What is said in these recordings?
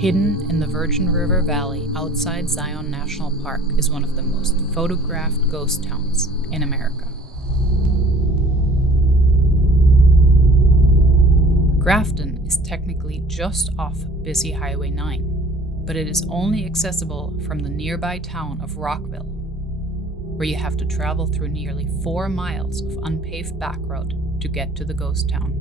Hidden in the Virgin River Valley outside Zion National Park is one of the most photographed ghost towns in America. Grafton is technically just off busy Highway 9, but it is only accessible from the nearby town of Rockville, where you have to travel through nearly 4 miles of unpaved back road to get to the ghost town.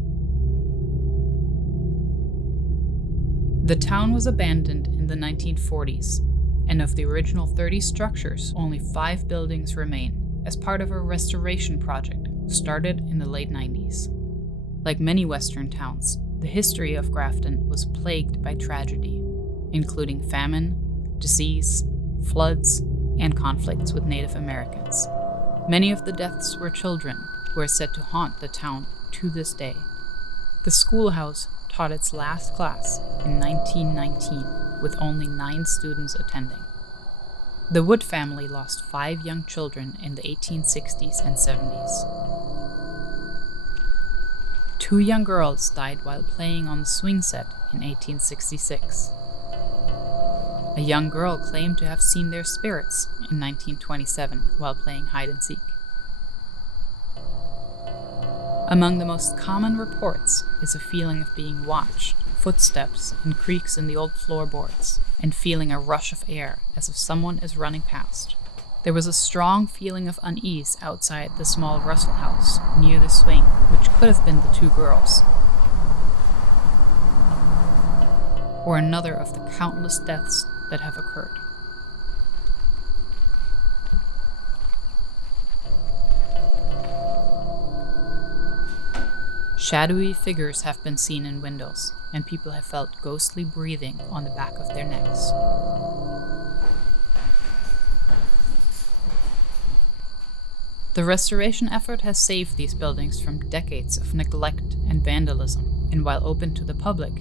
The town was abandoned in the 1940s, and of the original 30 structures, only 5 buildings remain as part of a restoration project started in the late 90s. Like many Western towns, the history of Grafton was plagued by tragedy, including famine, disease, floods, and conflicts with Native Americans. Many of the deaths were children who are said to haunt the town to this day. The Schoolhouse taught its last class in 1919, with only 9 students attending. The Wood family lost 5 young children in the 1860s and 70s. 2 young girls died while playing on the swing set in 1866. A young girl claimed to have seen their spirits in 1927 while playing hide and seek. Among the most common reports is a feeling of being watched, footsteps and creaks in the old floorboards, and feeling a rush of air as if someone is running past. There was a strong feeling of unease outside the small Russell house near the swing, which could have been the 2 girls, or another of the countless deaths that have occurred. Shadowy figures have been seen in windows, and people have felt ghostly breathing on the back of their necks. The restoration effort has saved these buildings from decades of neglect and vandalism, and while open to the public,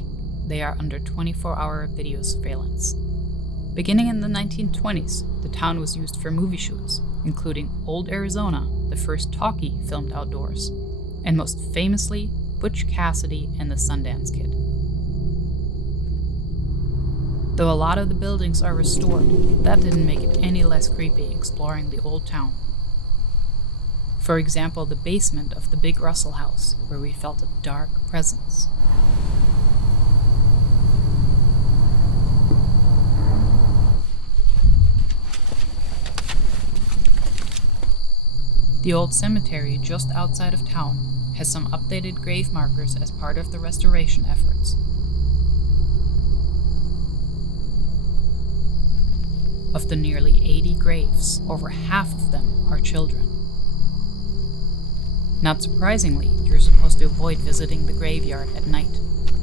they are under 24-hour video surveillance. Beginning in the 1920s, the town was used for movie shoots, including Old Arizona, the first talkie filmed outdoors, and most famously, Butch Cassidy and the Sundance Kid. Though a lot of the buildings are restored, that didn't make it any less creepy exploring the old town. For example, the basement of the big Russell house, where we felt a dark presence. The old cemetery just outside of town has some updated grave markers as part of the restoration efforts. Of the nearly 80 graves, over half of them are children. Not surprisingly, you're supposed to avoid visiting the graveyard at night,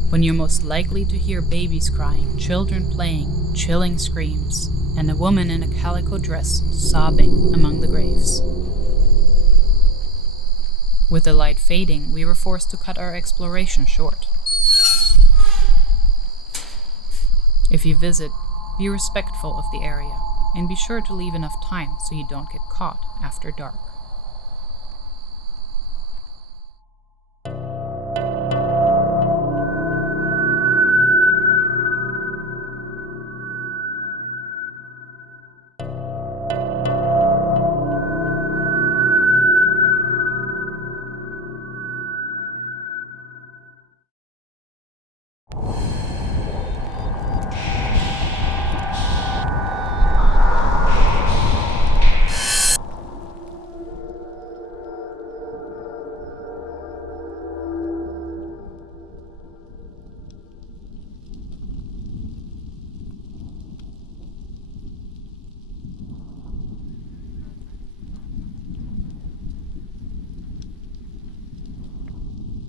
when you're most likely to hear babies crying, children playing, chilling screams, and a woman in a calico dress sobbing among the graves. With the light fading, we were forced to cut our exploration short. If you visit, be respectful of the area, and be sure to leave enough time so you don't get caught after dark.